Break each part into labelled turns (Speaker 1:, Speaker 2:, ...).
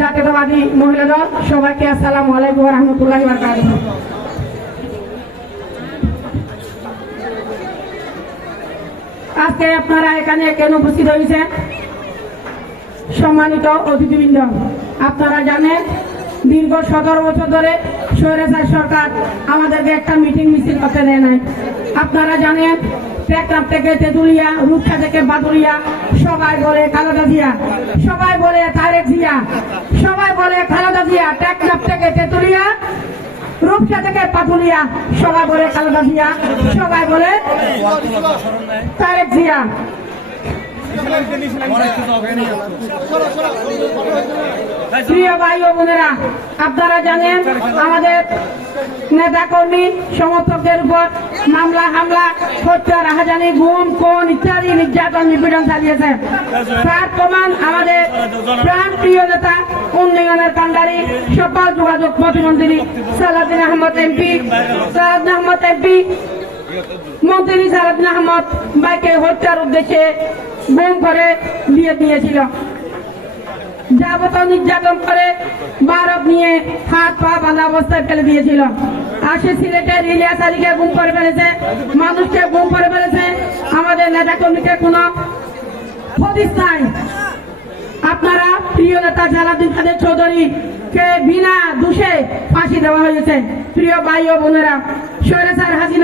Speaker 1: জাতীয়তাবাদী মহিলা দল, সবাইকে আলাইকুম রহমতুল্লাহ আজকে আপনারা এখানে কেন উপস্থিত হয়েছেন? সম্মানিত অতিথিবৃন্দ, আপনারা জানেন দীর্ঘ সতেরো বছর ধরে স্বৈরাচার সরকার আমাদেরকে একটা মিটিং মিছিল করতে দেয় নাই। আপনারা জানেন টেকনাফ থেকে তেঁতুলিয়া রূপসা থেকে বাদুরিয়া সবাই বলে খালেদা জিয়া, সবাই বলে তারেক জিয়া, সবাই বলে খালেদা জিয়া টেকনাফ থেকে তেঁতুলিয়া রূপসা থেকে পাতুলিয়া সবাই বলে খালেদা জিয়া, সবাই বলে তারেক জিয়া। প্রিয় ভাই ও বোনেরা, আপনারা জানেন আমাদের নেতা কর্মী সমর্থকদের উপর মামলা, হামলা, হত্যা, রাহাজানি, গুম কোন ইত্যাদি নির্যাতন, নিপীড়ন চালিয়েছে। তার প্রমাণ আমাদের প্রাণ প্রিয় নেতা উন্নয়নের কান্ডারি সকল যোগাযোগ প্রতিমন্ত্রী সালাদিন আহমদ এমপি। সালাদিন আহমদ এমপি মন্ত্রী আহমদ বাইকে হত্যার উদ্দেশ্যে করে যাবতীয় নির্যাতন করে নিয়ে হাত পা বাঁধা অবস্থায় ফেলে দিয়েছিল। আসে আলীকে গুম করে ফেলেছে। মানুষকে গুম করে ফেলেছে। আমাদের নেতা কর্মীকে কোনো হদিস নাই। আপনারা প্রিয় নেতা জালাদিন খাদের চৌধুরী কে বিনা দোষে ফাঁসি দেওয়া হয়েছে। প্রিয় ভাই ও বোনেরা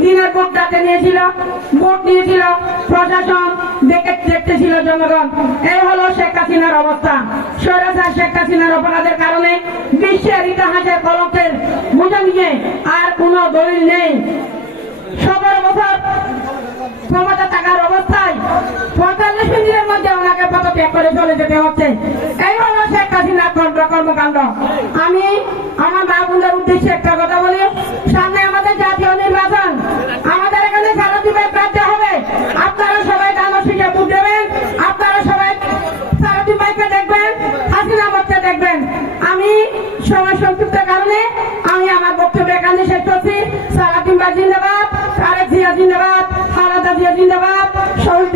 Speaker 1: দিনের ভোট রাতে নিয়েছিল, ভোট নিয়েছিল প্রশাসন দেখে দেখতে ছিল জনগণ। এই হলো শেখ হাসিনার অবস্থা। স্বৈরাচার শেখ হাসিনার অপরাধের কারণে বিশ্বের ইতিহাসের কলঙ্কের বুঝে নিয়ে আর কোনো দলিল নেই। সতেরো বছর ক্ষমতা থাকার অবস্থায় পঁয়তাল্লিশ মিনিটের মধ্যে ওনাকে পদত্যাগ করে চলে যেতে হচ্ছে। এই হলো শেখ হাসিনার কর্ম- কর্মকাণ্ড। আমি আমার মা বোনদের উদ্দেশ্যে একটা রাখবেন আমি সময় সংক্ষিপ্ত কারণে আমি আমার বক্তব্য এখানে শেষ করছি।